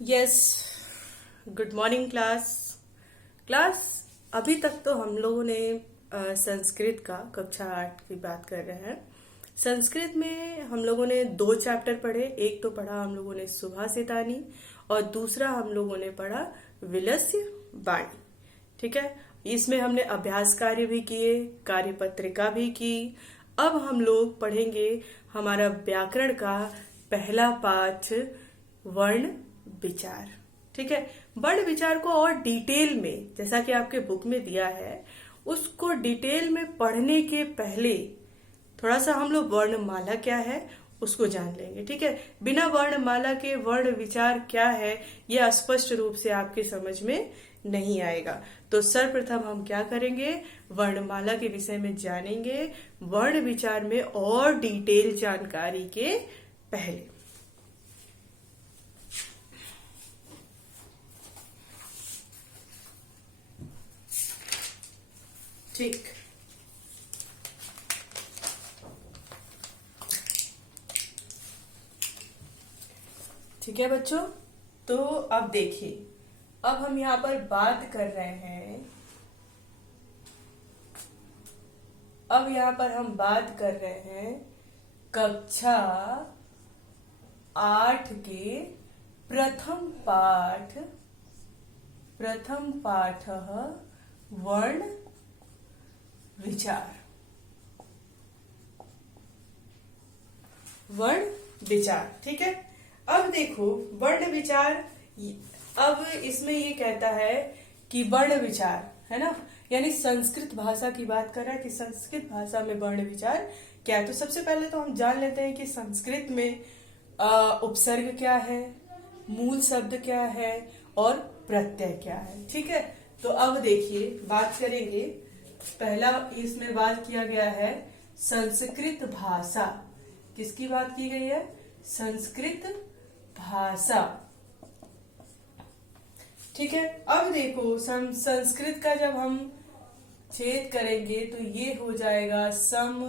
Yes. Good morning class. Class, अभी तक तो हम लोगों ने संस्कृत का कक्षा 8 की बात कर रहे हैं। संस्कृत में हम लोगों ने 2 चैप्टर पढ़े। एक तो पढ़ा हम लोगों ने सुभाषितानी और दूसरा हम लोगों ने पढ़ा विलस्य वाणी। ठीक है, इसमें हमने अभ्यास कार्य भी किए, कार्यपत्रिका भी की। अब हम लोग पढ़ेंगे हमारा व्याकरण का पहला पाठ, वर्ण विचार। ठीक है, वर्ण विचार को और डिटेल में, जैसा कि आपके बुक में दिया है, उसको डिटेल में पढ़ने के पहले थोड़ा सा हम लोग वर्णमाला क्या है उसको जान लेंगे। ठीक है, बिना वर्णमाला के वर्ण विचार क्या है यह स्पष्ट रूप से आपके समझ में नहीं आएगा। तो सर्वप्रथम हम क्या करेंगे, वर्णमाला के विषय में जानेंगे, वर्ण विचार में और डिटेल जानकारी के पहले। ठीक ठीक है बच्चों, तो अब देखिए, अब हम यहाँ पर बात कर रहे हैं, अब यहाँ पर हम बात कर रहे हैं कक्षा 8 के प्रथम पाठ वर्ण विचार। वर्ण विचार, ठीक है। अब देखो वर्ण विचार, अब इसमें ये कहता है कि वर्ण विचार है ना, यानी संस्कृत भाषा की बात कर रहा है कि संस्कृत भाषा में वर्ण विचार क्या है। तो सबसे पहले तो हम जान लेते हैं कि संस्कृत में उपसर्ग क्या है, मूल शब्द क्या है और प्रत्यय क्या है। ठीक है, तो अब देखिए बात करेंगे, पहला इसमें बात किया गया है संस्कृत भाषा। किसकी बात की गई है? संस्कृत भाषा। ठीक है, अब देखो संस्कृत का जब हम छेद करेंगे तो ये हो जाएगा सम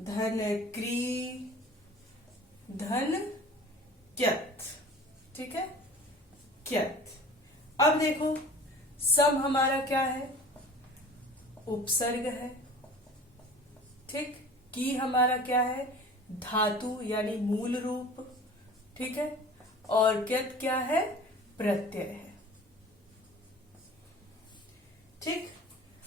धन क्री धन क्यत। ठीक है, क्यत। अब देखो सम हमारा क्या है? उपसर्ग है। ठीक, की हमारा क्या है? धातु यानी मूल रूप। ठीक है, और क्यत क्या है? प्रत्यय है। ठीक,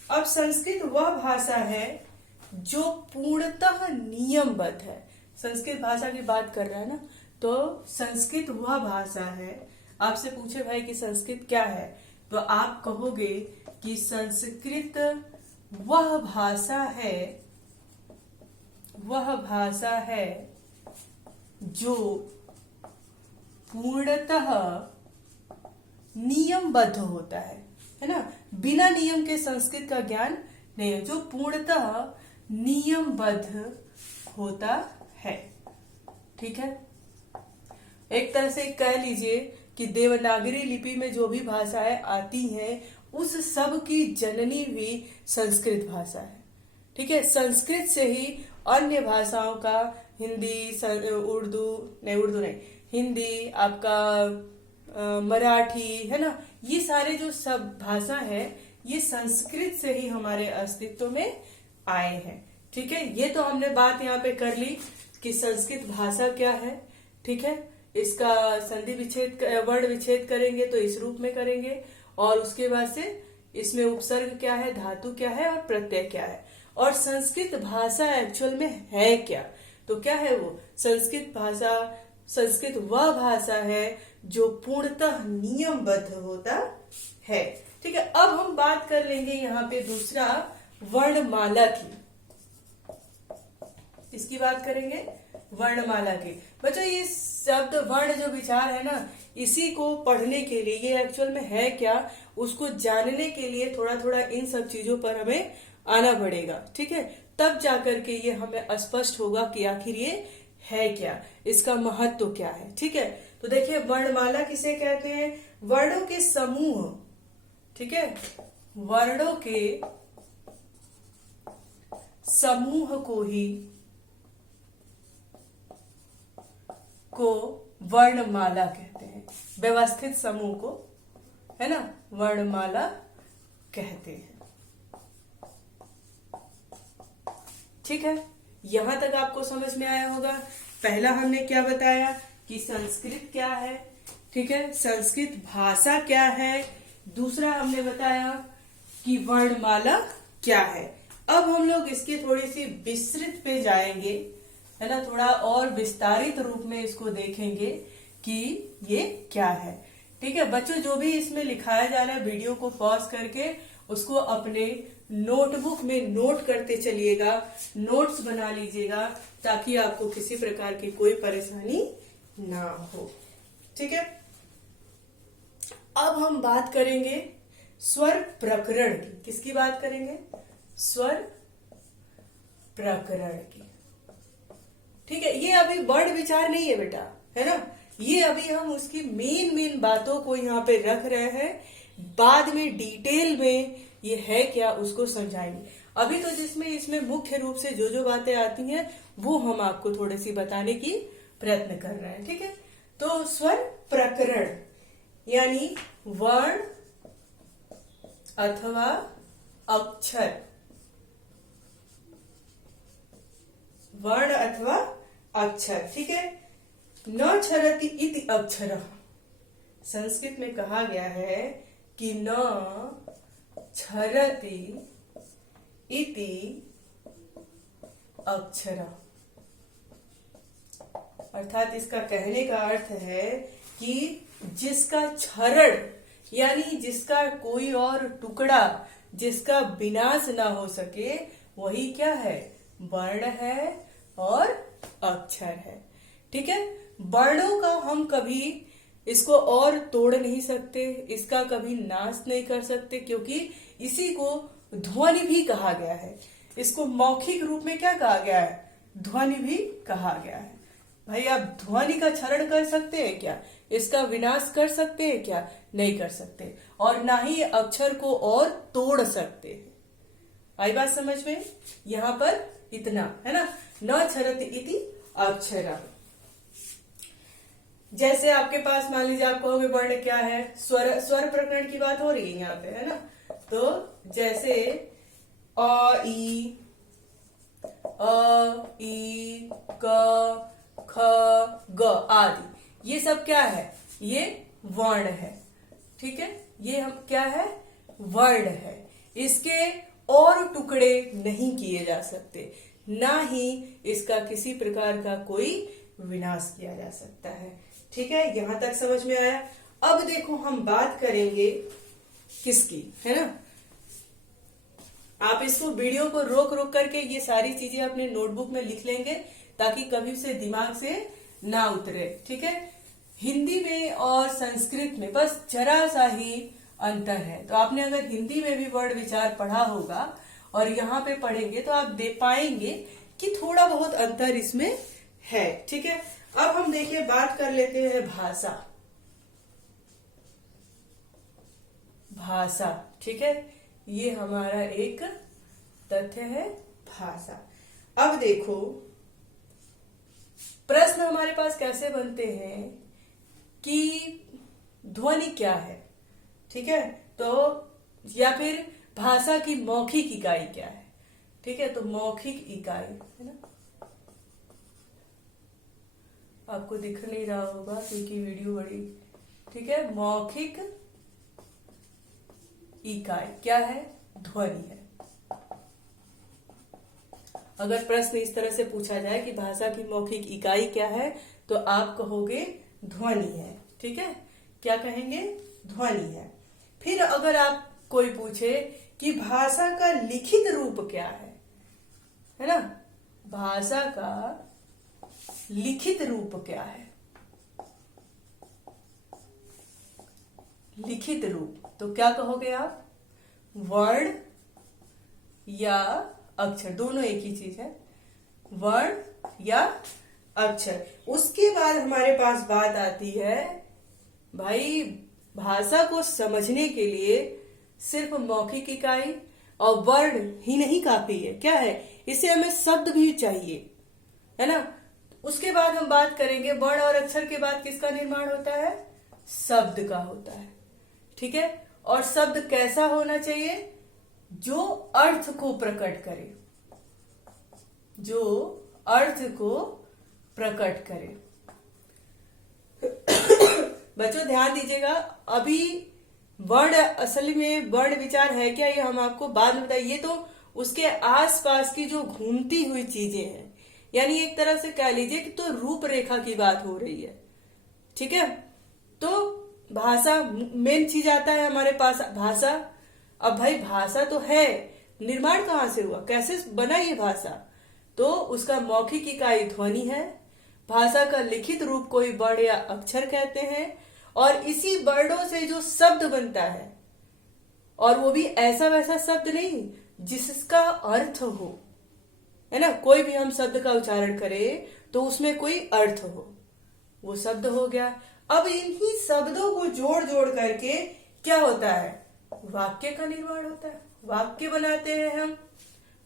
अब संस्कृत वह भाषा है जो पूर्णतः नियमबद्ध है। संस्कृत भाषा की बात कर रहा है ना, तो संस्कृत वह भाषा है। आपसे पूछे भाई कि संस्कृत क्या है, तो आप कहोगे कि संस्कृत वह भाषा है जो पूर्णतः नियमबद्ध होता है ना। बिना नियम के संस्कृत का ज्ञान नहीं है, जो पूर्णतः नियमबद्ध होता है। ठीक है, एक तरह से कह लीजिए कि देवनागरी लिपि में जो भी भाषाएं आती हैं उस सब की जननी भी संस्कृत भाषा है। ठीक है, संस्कृत से ही अन्य भाषाओं का हिंदी, उर्दू नहीं, हिंदी आपका मराठी है ना, ये सारे जो सब भाषा है ये संस्कृत से ही हमारे अस्तित्व में आए हैं। ठीक है, ये तो हमने बात यहाँ पे कर ली कि संस्कृत भाषा क्या है। ठीक है, इसका संधि विच्छेद, वर्ण विच्छेद करेंगे तो इस रूप में करेंगे, और उसके बाद से इसमें उपसर्ग क्या है, धातु क्या है और प्रत्यय क्या है, और संस्कृत भाषा एक्चुअल में है क्या। तो क्या है वो? संस्कृत वह भाषा है जो पूर्णतः नियमबद्ध होता है। ठीक है, अब हम बात कर लेंगे यहाँ पे दूसरा वर्णमाला की। इसकी बात करेंगे वर्णमाला की। बच्चों ये शब्द वर्ण जो विचार है ना, इसी को पढ़ने के लिए, ये एक्चुअल में है क्या उसको जानने के लिए थोड़ा थोड़ा इन सब चीजों पर हमें आना पड़ेगा। ठीक है, तब जाकर के ये हमें स्पष्ट होगा कि आखिर ये है क्या, इसका महत्व क्या है। ठीक है, तो देखिए वर्णमाला किसे कहते हैं? वर्णों के समूह। ठीक है, वर्णों के समूह को वर्णमाला कहते हैं। व्यवस्थित समूह को, है ना, वर्णमाला कहते हैं। ठीक है, यहां तक आपको समझ में आया होगा। पहला हमने क्या बताया कि संस्कृत क्या है, ठीक है, संस्कृत भाषा क्या है। दूसरा हमने बताया कि वर्णमाला क्या है। अब हम लोग इसके थोड़ी सी विस्तृत पे जाएंगे, है ना, थोड़ा और विस्तारित रूप में इसको देखेंगे कि ये क्या है। ठीक है बच्चों, जो भी इसमें लिखाया जा रहा है वीडियो को पॉज करके उसको अपने नोटबुक में नोट करते चलिएगा, नोट्स बना लीजिएगा, ताकि आपको किसी प्रकार की कोई परेशानी ना हो। ठीक है, अब हम बात करेंगे स्वर प्रकरण की। किसकी बात करेंगे? स्वर प्रकरण की। ठीक है, ये अभी वर्ण विचार नहीं है बेटा, है ना, ये अभी हम उसकी मेन बातों को यहाँ पे रख रहे हैं। बाद में डिटेल में ये है क्या उसको समझाएंगे। अभी तो जिसमें इसमें मुख्य रूप से जो जो बातें आती हैं वो हम आपको थोड़ी सी बताने की प्रयत्न कर रहे हैं। ठीक है, तो स्वर प्रकरण यानी वर्ण अथवा अक्षर, वर्ण अथवा अक्षर। ठीक है, न क्षरति इति अक्षरः, संस्कृत में कहा गया है कि न क्षरति इति अक्षरः, अर्थात इसका कहने का अर्थ है कि जिसका क्षरण यानी जिसका कोई और टुकड़ा, जिसका विनाश ना हो सके, वही क्या है? वर्ण है और अक्षर है। ठीक है, वर्णों का हम कभी इसको और तोड़ नहीं सकते, इसका कभी नाश नहीं कर सकते, क्योंकि इसी को ध्वनि भी कहा गया है। इसको मौखिक रूप में क्या कहा गया है? ध्वनि भी कहा गया है। भाई आप ध्वनि का क्षरण कर सकते हैं क्या? इसका विनाश कर सकते हैं क्या? नहीं कर सकते, और ना ही अक्षर को और तोड़ सकते हैं। आई बात समझ में? यहाँ पर इतना है ना, न क्षरति इति अक्षरः। जैसे आपके पास मान लीजिए आप कहोगे वर्ण क्या है, स्वर प्रकरण की बात हो रही है यहाँ पे, है ना, तो जैसे अ ई क ख ग आदि, ये सब क्या है? ये वर्ण है। ठीक है, ये हम क्या है? वर्ण है। इसके और टुकड़े नहीं किए जा सकते, ना ही इसका किसी प्रकार का कोई विनाश किया जा सकता है। ठीक है, यहां तक समझ में आया। अब देखो हम बात करेंगे किसकी, है ना, आप इसको वीडियो को रोक रोक करके ये सारी चीजें अपने नोटबुक में लिख लेंगे, ताकि कभी से दिमाग से ना उतरे। ठीक है, हिंदी में और संस्कृत में बस जरा सा ही अंतर है। तो आपने अगर हिंदी में भी वर्ण विचार पढ़ा होगा और यहाँ पे पढ़ेंगे तो आप दे पाएंगे कि थोड़ा बहुत अंतर इसमें है। ठीक है, अब हम देखिए बात कर लेते हैं भाषा। भाषा, ठीक है, ये हमारा एक तथ्य है, भाषा। अब देखो प्रश्न हमारे पास कैसे बनते हैं कि ध्वनि क्या है, ठीक है, तो या फिर भाषा की मौखिक इकाई क्या है। ठीक है, तो मौखिक इकाई, है ना, आपको दिख नहीं रहा होगा क्योंकि वीडियो बड़ी। ठीक है, मौखिक इकाई क्या है? ध्वनि है। अगर प्रश्न इस तरह से पूछा जाए कि भाषा की मौखिक इकाई क्या है, तो आप कहोगे ध्वनि है। ठीक है, क्या कहेंगे? ध्वनि है। फिर अगर आप कोई पूछे कि भाषा का लिखित रूप क्या है ना, भाषा का लिखित रूप क्या है? लिखित रूप, तो क्या कहोगे आप? वर्ण या अक्षर, दोनों एक ही चीज है, वर्ण या अक्षर। उसके बाद हमारे पास बात आती है, भाई भाषा को समझने के लिए सिर्फ मौखिक इकाई और वर्ण ही नहीं काफी है, क्या है, इसे हमें शब्द भी चाहिए, है ना। उसके बाद हम बात करेंगे वर्ण और अक्षर के बाद किसका निर्माण होता है? शब्द का होता है। ठीक है, और शब्द कैसा होना चाहिए? जो अर्थ को प्रकट करे, जो अर्थ को प्रकट करे। बच्चों ध्यान दीजिएगा, अभी वर्ण असल में वर्ण विचार है क्या, ये हम आपको बाद में बताएं। ये तो उसके आसपास की जो घूमती हुई चीजें हैं, यानी एक तरह से कह लीजिए कि तो रूपरेखा की बात हो रही है। ठीक है, तो भाषा मेन चीज आता है हमारे पास, भाषा। अब भाई भाषा तो है, निर्माण कहाँ से हुआ, कैसे बना ये भाषा? तो उसका मौखिक इकाई ध्वनि है। भाषा का लिखित रूप कोई वर्ण या अक्षर कहते हैं, और इसी वर्णों से जो शब्द बनता है, और वो भी ऐसा वैसा शब्द नहीं जिसका अर्थ हो, है ना। कोई भी हम शब्द का उच्चारण करें तो उसमें कोई अर्थ हो, वो शब्द हो गया। अब इन्हीं शब्दों को जोड़ जोड़ करके क्या होता है? वाक्य का निर्माण होता है, वाक्य बनाते हैं हम,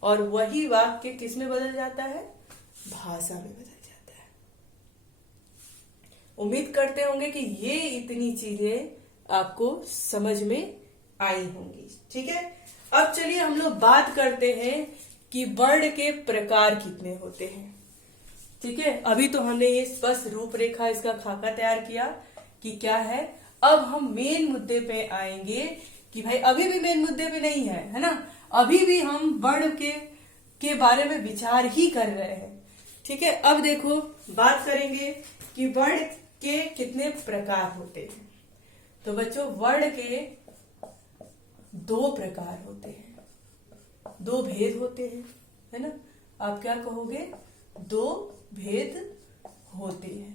और वही वाक्य किस में बदल जाता है? भाषा में बदल जाता है। उम्मीद करते होंगे कि ये इतनी चीजें आपको समझ में आई होंगी। ठीक है, अब चलिए हम लोग बात करते हैं कि वर्ण के प्रकार कितने होते हैं। ठीक है, अभी तो हमने ये बस रूपरेखा, इसका खाका तैयार किया कि क्या है। अब हम मेन मुद्दे पे आएंगे कि भाई अभी भी मेन मुद्दे पे नहीं है ना, अभी भी हम वर्ण के बारे में विचार ही कर रहे हैं। ठीक है, अब देखो बात करेंगे कि वर्ण के कितने प्रकार होते हैं। तो बच्चों वर्ण के 2 प्रकार होते हैं, 2 भेद होते हैं, है ना। आप क्या कहोगे? 2 भेद होते हैं।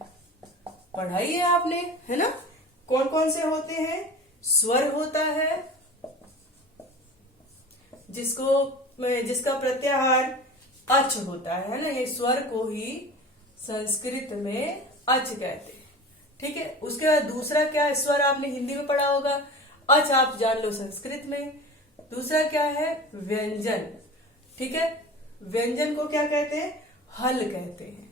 पढ़ाई है आपने, है ना। कौन कौन से होते हैं? स्वर होता है, जिसका प्रत्याहार अच होता है ना, ये स्वर को ही संस्कृत में अच कहते हैं। ठीक है, उसके बाद दूसरा क्या है? स्वर आपने हिंदी में पढ़ा होगा, अच आप जान लो संस्कृत में। दूसरा क्या है? व्यंजन। ठीक है, व्यंजन को क्या कहते हैं? हल कहते हैं।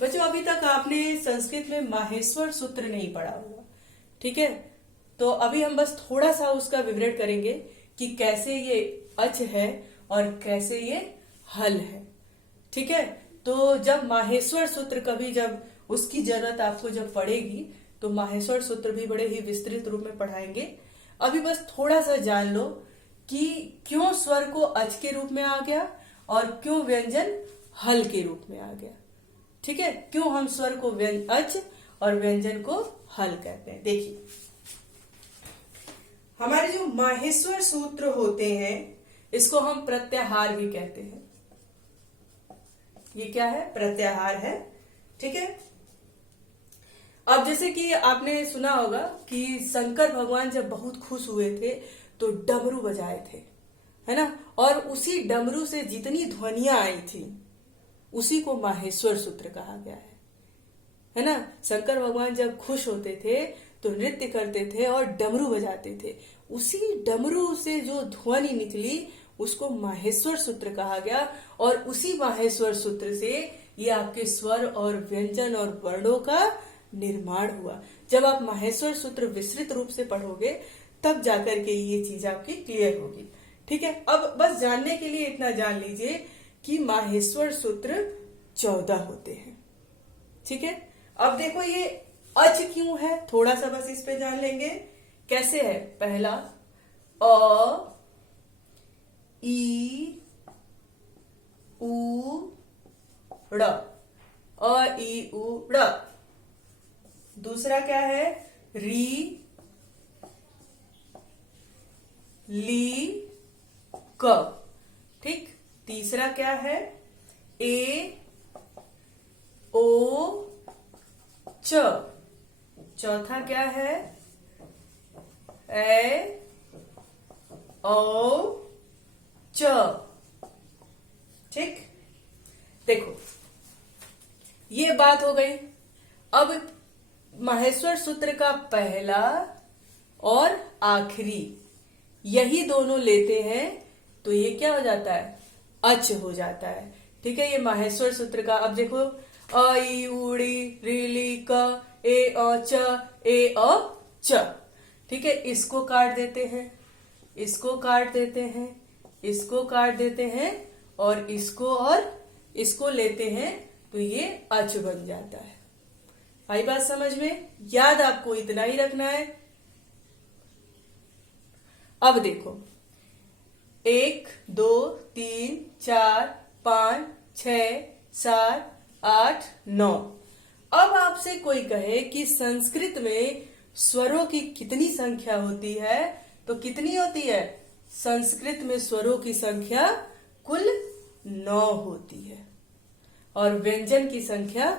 बच्चों अभी तक आपने संस्कृत में माहेश्वर सूत्र नहीं पढ़ा होगा। ठीक है, तो अभी हम बस थोड़ा सा उसका विवरण करेंगे कि कैसे ये अच है और कैसे ये हल है। ठीक है, तो जब माहेश्वर सूत्र कभी जब उसकी जरूरत आपको जब पड़ेगी तो माहेश्वर सूत्र भी बड़े ही विस्तृत रूप में पढ़ाएंगे। अभी बस थोड़ा सा जान लो कि क्यों स्वर को अच के रूप में आ गया और क्यों व्यंजन हल के रूप में आ गया। ठीक है, क्यों हम स्वर को अच और व्यंजन को हल कहते हैं। देखिए, हमारे जो माहेश्वर सूत्र होते हैं इसको हम प्रत्याहार भी कहते हैं। ये क्या है? प्रत्याहार है। ठीक है, अब जैसे कि आपने सुना होगा कि शंकर भगवान जब बहुत खुश हुए थे तो डमरू बजाए थे, है ना, और उसी डमरू से जितनी ध्वनियां आई थी उसी को माहेश्वर सूत्र कहा गया है ना। शंकर भगवान जब खुश होते थे तो नृत्य करते थे और डमरू बजाते थे, उसी डमरू से जो ध्वनि निकली उसको माहेश्वर सूत्र कहा गया, और उसी माहेश्वर सूत्र से ये आपके स्वर और व्यंजन और वर्णों का निर्माण हुआ। जब आप माहेश्वर सूत्र विस्तृत रूप से पढ़ोगे तब जाकर के ये चीज आपकी क्लियर होगी। ठीक है, अब बस जानने के लिए इतना जान लीजिए कि माहेश्वर सूत्र 14 होते हैं। ठीक है, अब देखो ये अच क्यों है, थोड़ा सा बस इस पे जान लेंगे। कैसे है? पहला अ, ई, उ, ड़, अ, ई, उ, ड़। दूसरा क्या है? री, ली, क। ठीक, तीसरा क्या है? ए, ओ, च। चौथा क्या है? ए, ओ, च। ठीक, देखो ये बात हो गई। अब माहेश्वर सूत्र का पहला और आखिरी यही दोनों लेते हैं तो ये क्या हो जाता है? अच हो जाता है। ठीक है, ये माहेश्वर सूत्र का। अब देखो अ ई उड़ी रीली क ए अ च। ठीक है, इसको काट देते हैं, इसको काट देते हैं, इसको काट देते हैं और इसको लेते हैं तो ये अच बन जाता है। आई बात समझ में? याद आपको इतना ही रखना है। अब देखो 1 2 3 4 5 6 7 8 9। अब आपसे कोई कहे कि संस्कृत में स्वरों की कितनी संख्या होती है, तो कितनी होती है? संस्कृत में स्वरों की संख्या कुल 9 होती है और व्यंजन की संख्या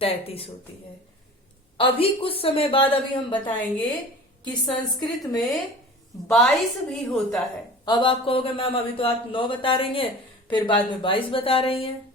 33 होती है। अभी कुछ समय बाद अभी हम बताएंगे कि संस्कृत में 22 भी होता है। अब आप कहोगे मैम अभी तो आप 9 बता रही हैं, फिर बाद में 22 बता रही हैं,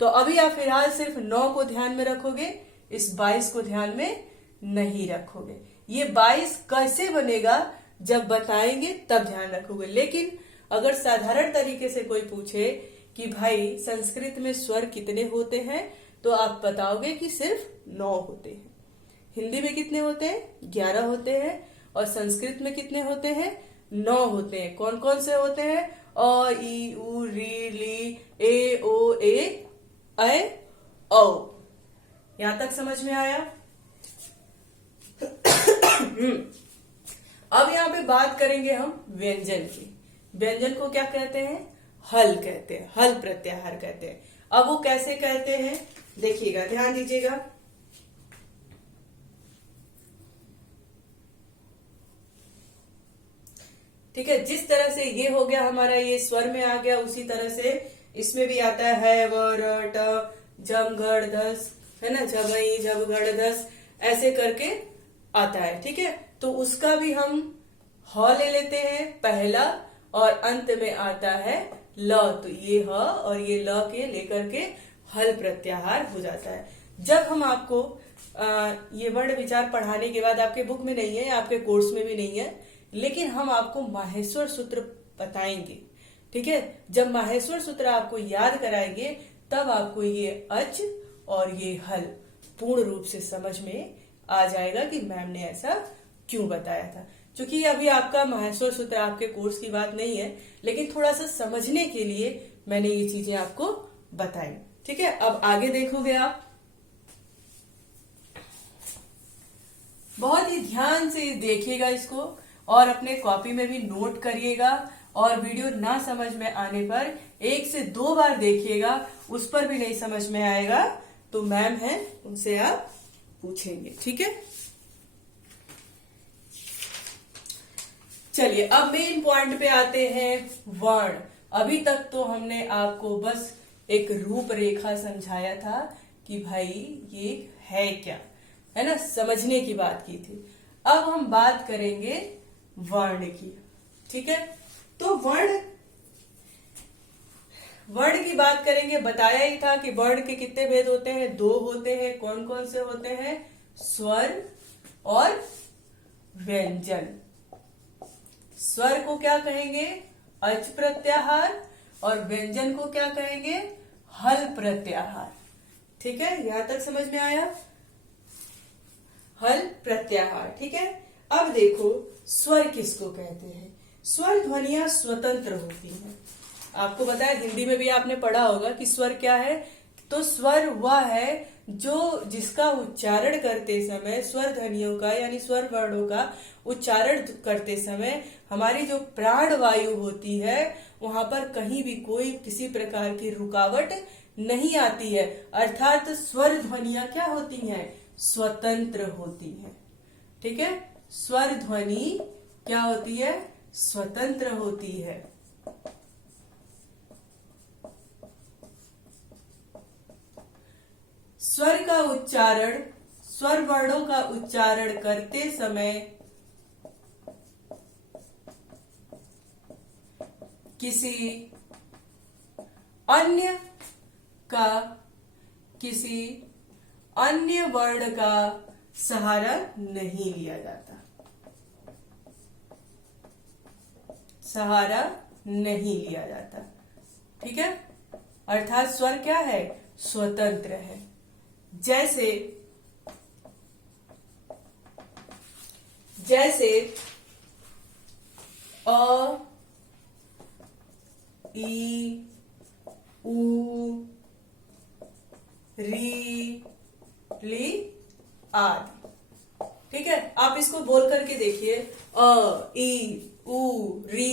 तो अभी आप फिलहाल सिर्फ 9 को ध्यान में रखोगे, इस 22 को ध्यान में नहीं रखोगे। ये 22 कैसे बनेगा जब बताएंगे तब ध्यान रखोगे। लेकिन अगर साधारण तरीके से कोई पूछे कि भाई संस्कृत में स्वर कितने होते हैं, तो आप बताओगे कि सिर्फ 9 होते हैं। हिंदी में कितने होते हैं? 11 होते हैं। और संस्कृत में कितने होते हैं? 9 होते हैं। कौन कौन से होते हैं? अ ई उ री ली ए ओ ए ऐ औ। यहां तक समझ में आया? अब यहाँ पे बात करेंगे हम व्यंजन की। व्यंजन को क्या कहते हैं? हल कहते हैं, हल प्रत्याहार कहते हैं। अब वो कैसे कहते हैं देखिएगा, ध्यान दीजिएगा। ठीक है, जिस तरह से ये हो गया हमारा, ये स्वर में आ गया, उसी तरह से इसमें भी आता है व र ट जम घड़ धस, है ना, झबई झब घड़ धस, ऐसे करके आता है। ठीक है, तो उसका भी हम ह ले लेते हैं पहला, और अंत में आता है ल, तो ये ह और ये ल के लेकर के हल प्रत्याहार हो जाता है। जब हम आपको ये वर्ण विचार पढ़ाने के बाद, आपके बुक में नहीं है, आपके कोर्स में भी नहीं है, लेकिन हम आपको माहेश्वर सूत्र बताएंगे। ठीक है, जब माहेश्वर सूत्र आपको याद कराएंगे तब आपको ये अच और ये हल पूर्ण रूप से समझ में आ जाएगा कि मैम ने ऐसा क्यों बताया था। क्योंकि अभी आपका माहेश्वर सूत्र आपके कोर्स की बात नहीं है, लेकिन थोड़ा सा समझने के लिए मैंने ये चीजें आपको बताई। ठीक है, अब आगे देखोगे आप, बहुत ही ध्यान से देखिएगा इसको और अपने कॉपी में भी नोट करिएगा, और वीडियो ना समझ में आने पर 1 से 2 बार देखिएगा। उस पर भी नहीं समझ में आएगा तो मैम है, उनसे आप पूछेंगे। ठीक है, चलिए अब मेन पॉइंट पे आते हैं, वर्ण। अभी तक तो हमने आपको बस एक रूपरेखा समझाया था कि भाई ये है क्या, है ना, समझने की बात की थी। अब हम बात करेंगे वर्ण की। ठीक है, तो वर्ण की बात करेंगे। बताया ही था कि वर्ण के कितने भेद होते हैं? 2 होते हैं। कौन कौन से होते हैं? स्वर और व्यंजन। स्वर को क्या कहेंगे? अच प्रत्याहार, और व्यंजन को क्या कहेंगे? हल प्रत्याहार। ठीक है, यहां तक समझ में आया? हल प्रत्याहार। ठीक है, अब देखो स्वर किसको कहते हैं? स्वर ध्वनियां स्वतंत्र होती हैं। आपको पता है, हिंदी में भी आपने पढ़ा होगा कि स्वर क्या है। तो स्वर वह है जो जिसका उच्चारण करते समय, स्वर ध्वनियों का यानी स्वर वर्णों का उच्चारण करते समय हमारी जो प्राण वायु होती है, वहां पर कहीं भी कोई किसी प्रकार की रुकावट नहीं आती है। अर्थात स्वर ध्वनियां क्या होती हैं? स्वतंत्र होती हैं। ठीक है, स्वर ध्वनि क्या होती है? स्वतंत्र होती है। स्वर का उच्चारण, स्वर वर्णों का उच्चारण करते समय किसी अन्य वर्ण का सहारा नहीं लिया जाता, सहारा नहीं लिया जाता। ठीक है, अर्थात स्वर क्या है? स्वतंत्र है। जैसे जैसे अ, ई, ऊ, री, ली आदि। ठीक है, आप इसको बोल करके देखिए, अ, ई, ऊ, री,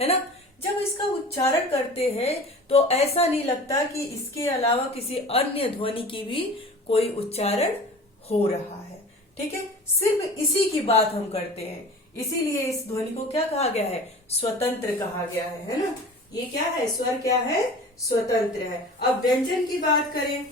है ना। जब इसका उच्चारण करते हैं तो ऐसा नहीं लगता कि इसके अलावा किसी अन्य ध्वनि की भी कोई उच्चारण हो रहा है। ठीक है, सिर्फ इसी की बात हम करते हैं, इसीलिए इस ध्वनि को क्या कहा गया है, स्वतंत्र कहा गया है ना। ये क्या है, स्वर क्या है, स्वतंत्र है। अब व्यंजन की बात करें,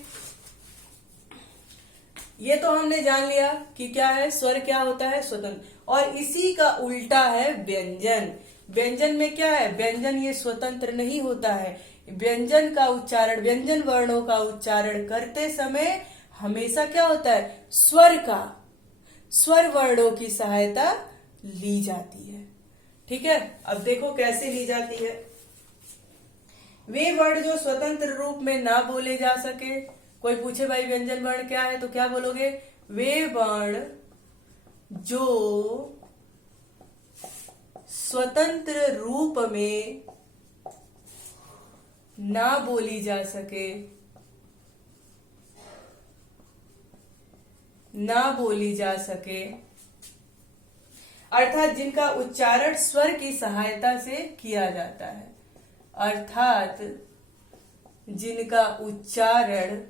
ये तो हमने जान लिया कि क्या है, स्वर क्या होता है, स्वतंत्र, और इसी का उल्टा है व्यंजन। व्यंजन में क्या है, व्यंजन ये स्वतंत्र नहीं होता है। व्यंजन का उच्चारण, व्यंजन वर्णों का उच्चारण करते समय हमेशा क्या होता है, स्वर वर्णों की सहायता ली जाती है। ठीक है, अब देखो कैसे ली जाती है। वे वर्ण जो स्वतंत्र रूप में ना बोले जा सके, कोई पूछे भाई व्यंजन वर्ण क्या है तो क्या बोलोगे, वे वर्ण जो स्वतंत्र रूप में ना बोली जा सके, अर्थात जिनका उच्चारण स्वर की सहायता से किया जाता है, अर्थात जिनका उच्चारण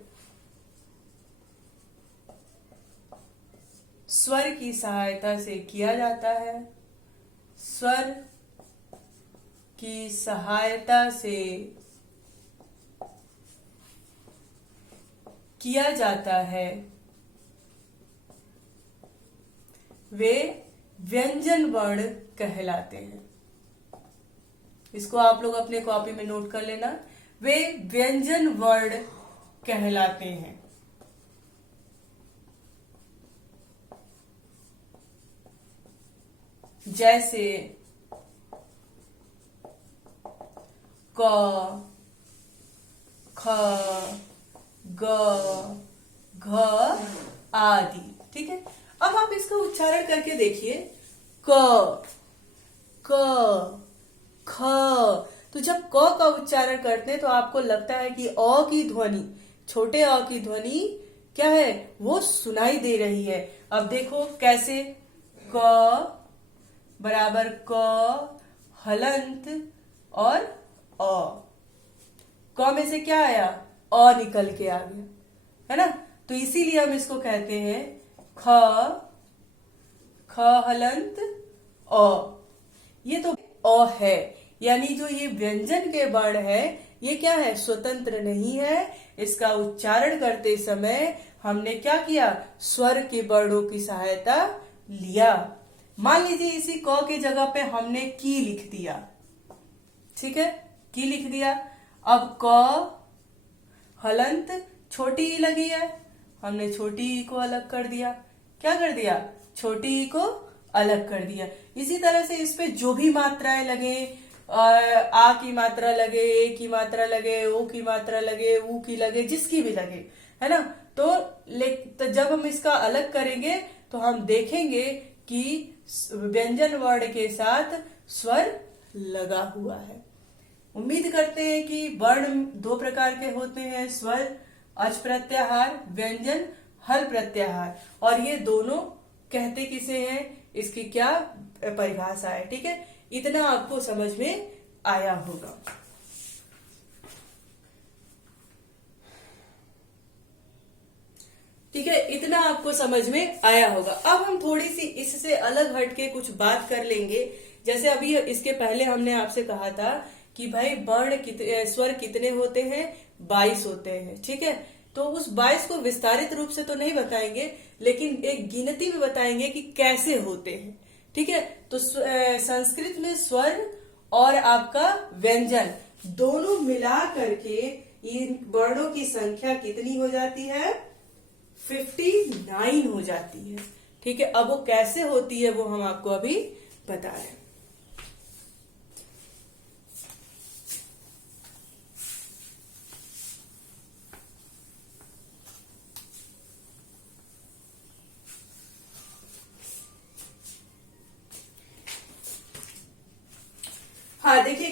स्वर की सहायता से किया जाता है, स्वर की सहायता से किया जाता है, वे व्यंजन वर्ण कहलाते हैं। इसको आप लोग अपने कॉपी में नोट कर लेना, वे व्यंजन वर्ण कहलाते हैं। जैसे क, ख, ग, घ आदि। ठीक है, अब आप इसका उच्चारण करके देखिए, क, ख। तो जब क का उच्चारण करते हैं तो आपको लगता है कि अ की ध्वनि, छोटे अ की ध्वनि क्या है, वो सुनाई दे रही है। अब देखो कैसे, क बराबर क, हलंत और अ। क में से क्या आया, अ निकल के आ गया, है ना। तो इसीलिए हम इसको कहते हैं ख, हलंत अ। ये तो अ है, यानी जो ये व्यंजन के वर्ण है ये क्या है, स्वतंत्र नहीं है। इसका उच्चारण करते समय हमने क्या किया, स्वर के वर्णों की सहायता लिया। मान लीजिए इसी क की जगह पे हमने की लिख दिया, ठीक है, की लिख दिया। अब क हलंत छोटी ई लगी है, हमने छोटी ई को अलग कर दिया। क्या कर दिया, छोटी ई को अलग कर दिया। इसी तरह से इस पे जो भी मात्राएं लगे, आ की मात्रा लगे, ए की मात्रा लगे, ओ की मात्रा लगे, ऊ की लगे, जिसकी भी लगे, है ना। तो जब हम इसका अलग करेंगे तो हम देखेंगे कि व्यंजन वर्ण के साथ स्वर लगा हुआ है। उम्मीद करते हैं कि वर्ण दो प्रकार के होते हैं, स्वर अच प्रत्याहार, व्यंजन हल प्रत्याहार, और ये दोनों कहते किसे हैं, इसकी क्या परिभाषा है। ठीक है, इतना आपको समझ में आया होगा। ठीक है, इतना आपको समझ में आया होगा। अब हम थोड़ी सी इससे अलग हटके कुछ बात कर लेंगे। जैसे अभी इसके पहले हमने आपसे कहा था कि भाई वर्ण स्वर कितने होते हैं, 22 होते हैं। ठीक है, तो उस 22 को विस्तारित रूप से तो नहीं बताएंगे, लेकिन एक गिनती में बताएंगे कि कैसे होते हैं। ठीक है, तो संस्कृत में स्वर और आपका व्यंजन दोनों मिला करके इन वर्णों की संख्या कितनी हो जाती है, 59 हो जाती है। ठीक है, अब वो कैसे होती है वो हम आपको अभी बता रहे हैं।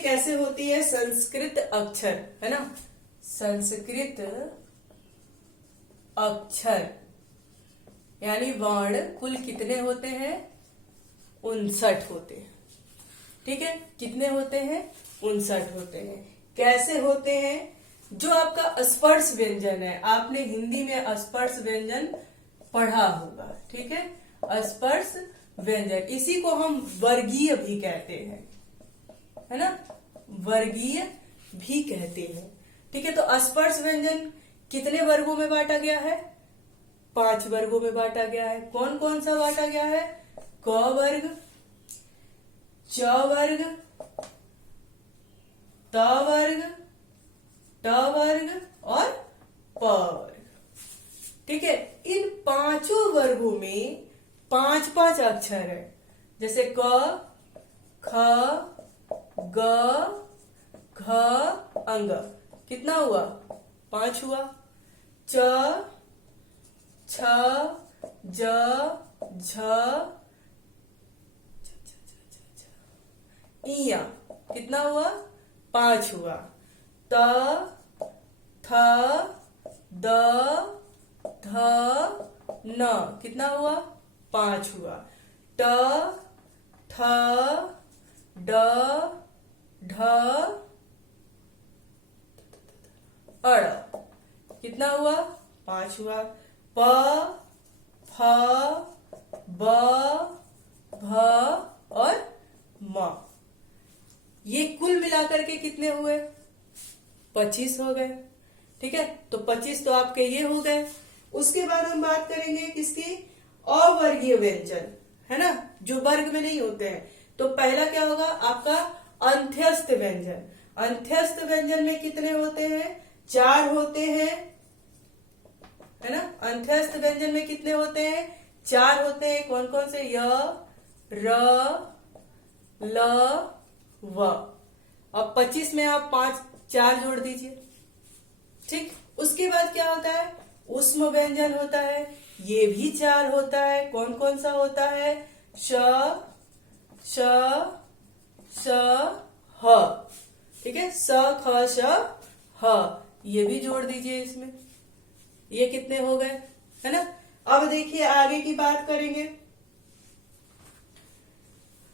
कैसे होती है संस्कृत अक्षर, है ना, संस्कृत अक्षर यानी वर्ण कुल कितने होते हैं, 59 होते हैं। ठीक है, कितने होते हैं, 59 होते हैं। कैसे होते हैं, जो आपका स्पर्श व्यंजन है, आपने हिंदी में स्पर्श व्यंजन पढ़ा होगा, ठीक है, स्पर्श व्यंजन, इसी को हम वर्गीय भी कहते हैं, है ना, वर्गीय भी कहते हैं। ठीक है, तो स्पर्श व्यंजन कितने वर्गों में बांटा गया है, 5 वर्गों में बांटा गया है। कौन कौन सा बांटा गया है, क वर्ग, च वर्ग, त वर्ग, ट वर्ग और प वर्ग। ठीक है, इन 5 वर्गों में 5-5 अक्षर है, जैसे क, ख, ग, घ, अंग, कितना हुआ, 5 हुआ। च, छ, ज, झ, इया, कितना हुआ, 5 हुआ। त, थ, द, ध, न, कितना हुआ, 5 हुआ। ट, ठ, ड, ढ, अड़, कितना हुआ, 5 हुआ। प, फ, ब, भ और म, ये कुल मिलाकर के कितने हुए, 25 हो गए। ठीक है, तो 25 तो आपके ये हो गए। उसके बाद हम बात करेंगे किसकी, अवर्गीय व्यंजन, है ना, जो वर्ग में नहीं होते हैं। तो पहला क्या होगा आपका अंत्यस्थ व्यंजन। अंत्यस्थ व्यंजन में कितने होते हैं, 4 होते हैं, है ना, अंत्यस्थ व्यंजन में कितने होते हैं, 4 होते हैं। कौन कौन से, य, र, ल, व। अब 25 में आप 4 जोड़ दीजिए। ठीक, उसके बाद क्या होता है, ऊष्म व्यंजन होता है, ये भी 4 होता है। कौन कौन सा होता है, श, श, श, ह। ठीक है, स, ख, श, ह, ये भी जोड़ दीजिए इसमें। ये कितने हो गए, है ना। अब देखिए आगे की बात करेंगे,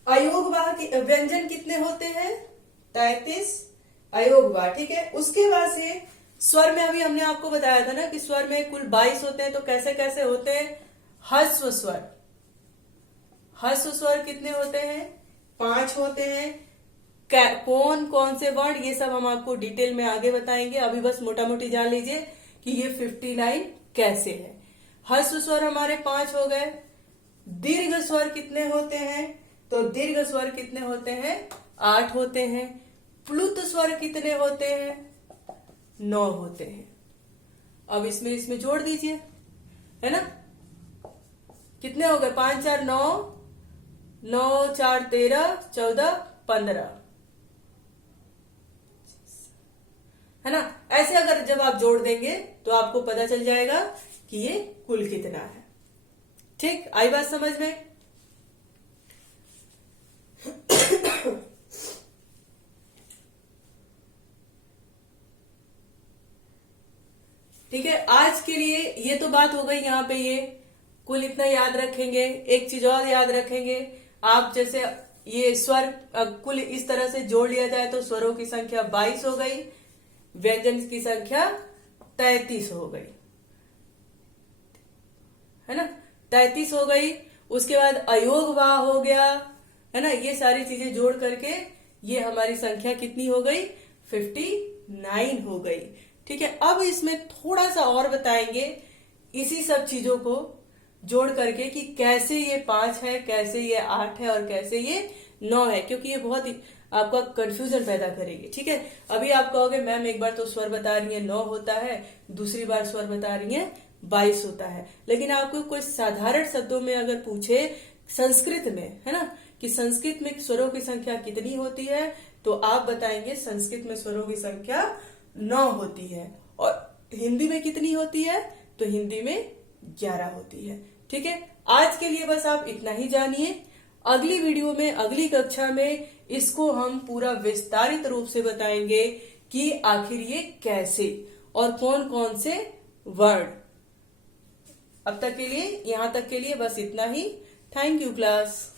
अयोगवाह व्यंजन कितने होते हैं, 33 अयोगवाह। ठीक है, उसके बाद से स्वर में अभी हमने आपको बताया था ना कि स्वर में कुल 22 होते हैं। तो कैसे कैसे होते हैं, ह्रस्व स्वर, ह्रस्व स्वर कितने होते हैं, 5 होते हैं। कौन कौन से वर्ण, ये सब हम आपको डिटेल में आगे बताएंगे। अभी बस मोटा मोटी जान लीजिए कि ये 59 कैसे है। ह्रस्व स्वर हमारे 5 हो गए। दीर्घ स्वर कितने होते हैं, तो दीर्घ स्वर कितने होते हैं, 8 होते हैं। प्लुत स्वर कितने होते हैं, 9 होते हैं। अब इसमें जोड़ दीजिए, है ना, कितने हो गए, 5 4 9, 9 4 13, 14 15, है ना। ऐसे अगर जब आप जोड़ देंगे तो आपको पता चल जाएगा कि ये कुल कितना है। ठीक, आई बात समझ में। ठीक है, आज के लिए ये तो बात हो गई, यहाँ पे ये कुल इतना याद रखेंगे। एक चीज और याद रखेंगे आप, जैसे ये स्वर कुल इस तरह से जोड़ लिया जाए तो स्वरों की संख्या 22 हो गई, व्यंजन की संख्या 33 हो गई, है ना, 33 हो गई। उसके बाद अयोगवाह हो गया, है ना, ये सारी चीजें जोड़ करके ये हमारी संख्या कितनी हो गई, 59 हो गई। ठीक है, अब इसमें थोड़ा सा और बताएंगे इसी सब चीजों को जोड़ करके कि कैसे ये 5 है, कैसे ये 8 है और कैसे ये 9 है, क्योंकि ये बहुत ही आपका कंफ्यूजन पैदा करेगी। ठीक है, अभी आप कहोगे मैम एक बार तो स्वर बता रही है 9 होता है, दूसरी बार स्वर बता रही है 22 होता है, लेकिन आपको कोई साधारण शब्दों में अगर पूछे संस्कृत में, है ना, कि संस्कृत में स्वरों की संख्या कितनी होती है, तो आप बताएंगे संस्कृत में स्वरों की संख्या 9 होती है। और हिंदी में कितनी होती है, तो हिंदी में 11 होती है। ठीक है, आज के लिए बस आप इतना ही जानिए। अगली वीडियो में, अगली कक्षा में इसको हम पूरा विस्तारित रूप से बताएंगे कि आखिर ये कैसे और कौन कौन से वर्ड। अब तक के लिए, यहां तक के लिए बस इतना ही। Thank you class.